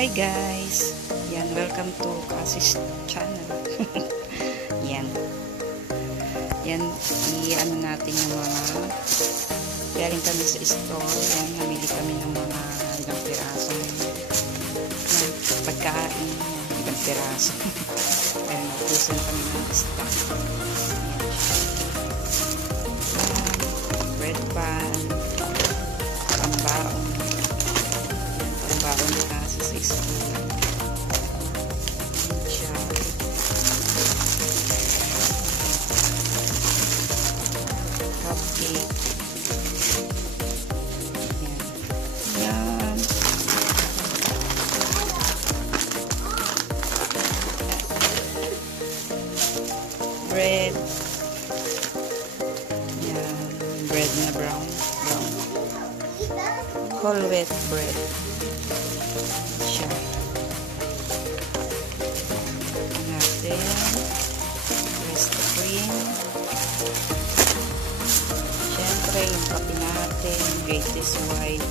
Hi guys! Yan, welcome to Casey's channel. Yan. Yan, i-ano natin yung mga galing kami sa store. Yan, namili kami ng mga ilang piraso ng pagkain. Ilang piraso. Yan, napusan kami ng stock. Yan, bread pan, pambaon. Pambaon na kasi sa school. Cupcake. Yan. Bread. Yan. Bread na brown. Whole wheat bread. Siya. Natin. Rest cream. Siyempre, yung kape natin. Greatest white.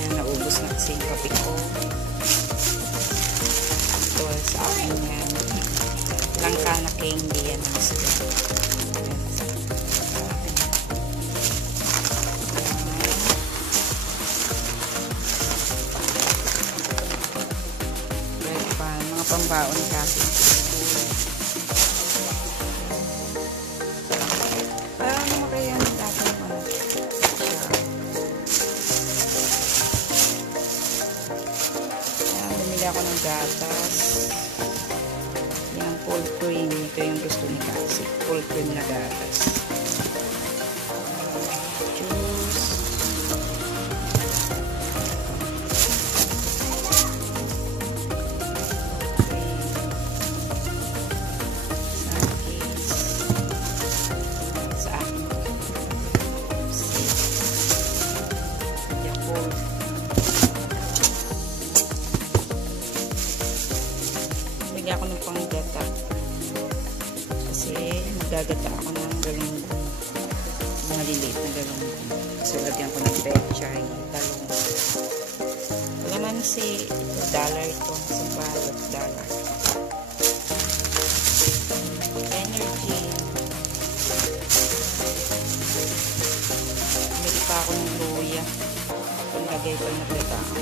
Yan, naubos na kasi yung kape ko. Ito, sa akin yan. Langka na candy yan. Sa akin. Bread pan. Mga pambaon kasi. Parang naman kaya natin ano. Yan, bumili ako ng gatas. Yan, full cream. Ito yung gusto ni Casey. Full cream na gatas. Juice. Bigyan ako ng panggata kasi magagata ako ng galunggong, maliliit na galunggong. So lagyan ko ng pechay, talong. Kalamansi, dollar ito, sa balot, dollar. Energy. Bili pa ako ng luya. Lagay ko yung nagdata ako.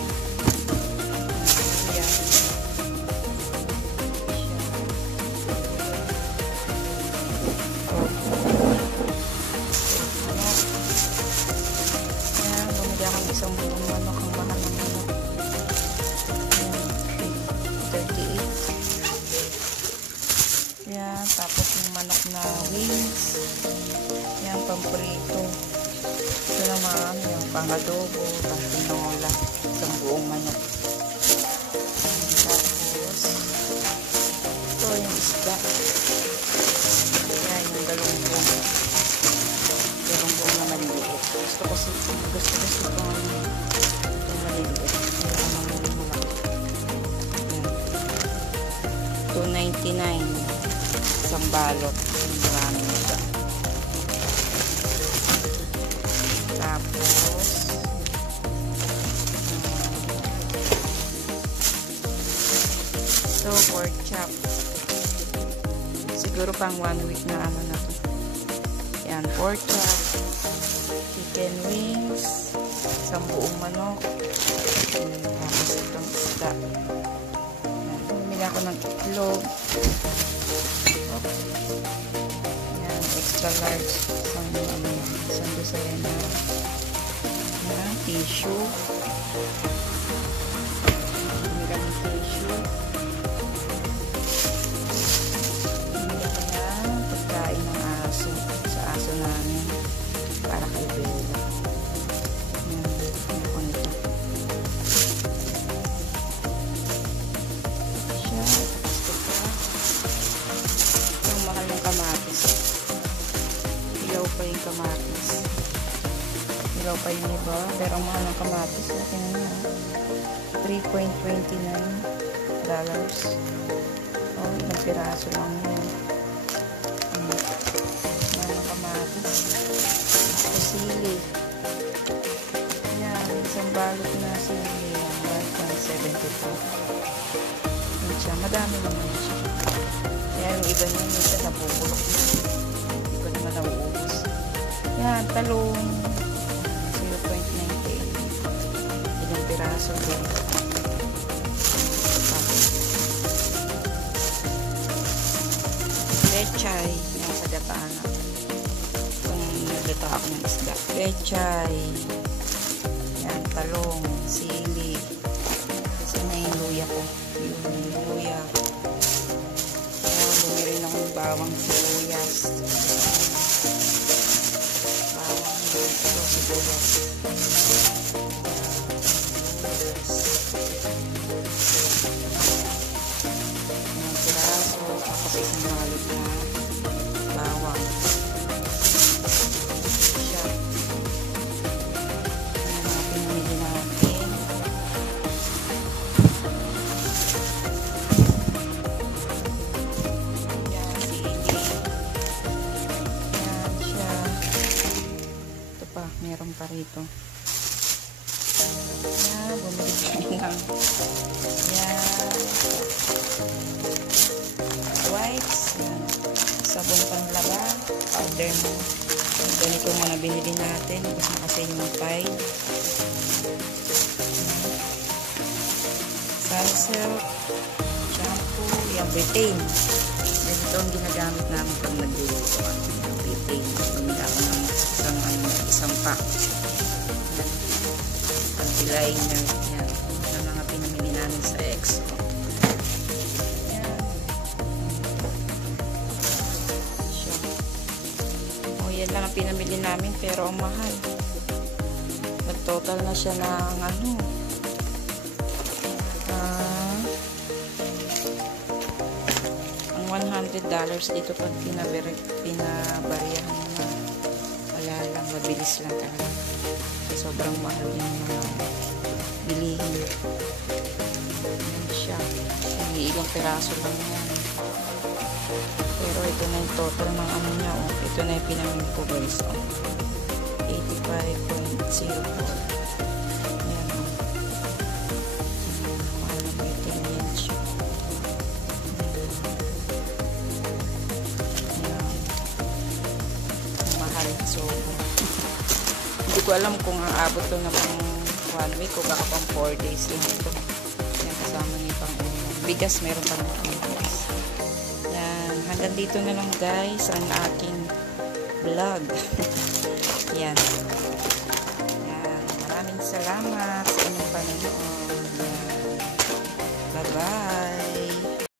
Isang buong manok, ang mahal ng manok. 38. Yan, tapos yung manok na wings. Yan, pamprito. Ito naman, yung pang-adobo, pang-tinola. Isang buong manok. Tapos, ito yung isda. Yan, yung galunggong. Galunggong na maliliit. Gusto ko itong maliliit. $2.99 isang balot. Maraming ito. Tapos ito, pork chop. Siguro pang 1 week na ano na to. Yan, pork chop, chicken wings, isang buong manok, tapos itong isda. Bumili ako ng itlog. Yan, extra large, isang dosena. Yan, tissue. Bumili ako ng tissue. Bumili ako ng pagkain ng aso. Sa aso namin. Para kay Bella. Ako nito. Siya. Gusto ko. Yung mahal ng kamatis. Ilaw pa yung kamatis. Ilaw pa yung iba. Pero ang mahal ng kamatis. Tingnan nyo. $3.29. Oh, ilang piraso lang yan. Mahal ng kamatis. Sili. Yan, isang balot na sili. Yan, 1.79. ito. Yan siya. Madami naman siya. Kaya yung iba niya, minsan nabubulok na. Hindi ko naman nauubos. Yan, talong. 0.98. Ilang piraso din. Pechay. Yan sa gataan natin. Kung nagluto ako ng isda. Pechay. Yan, talong, sili. Kasi na yung luya ko. Yung luya. Yan, bumili ng bawang sibuyas. Bawang ito, sibuyas. Yan, piraso. Tapos isang halog na bawang. Siya. Yan, mga pinamili natin. Yan, sili. Yan siya. Ito pa, meron pa rito. Yan, bumili tayo ng yan. Wipes. Yan. Sabon panlaba. Powder mo. Ganito muna binili natin. Kasi yung pile. Sunsilk. Shampoo. Yung butane. Ito ang ginagamit namin pag nagluluto. Yung butane. Bumili ako ng isang pack. Anti-liner. Yan. Ang mga pinamili namin sa Expo. Yan. Siya. O, yan lang ang pinamili namin pero ang mahal. Nag-total na siya ng ano. Ang $100 dito pag pinabarihan mo na. Wala lang. Mabilis lang talaga. Sobrang mahal yung mga bilihin. Yan siya. Ilang piraso lang yan. Pero ito na yung total ng ano niya. Oh. Ito na yung pinamili ko guys. Oh. 85.04. Yan. Oh. Mahal na may 10 yan siya. Yan. Mahal. Sobra. Hindi ko alam kung aabot to na pang 1 week o baka pang 4 days lang ito. Yan, kasama niyo pang bigas, meron pa ng bigas. Yan, hanggang dito na lang guys ang aking vlog. Yan. Yan, maraming salamat sa inyong panonood.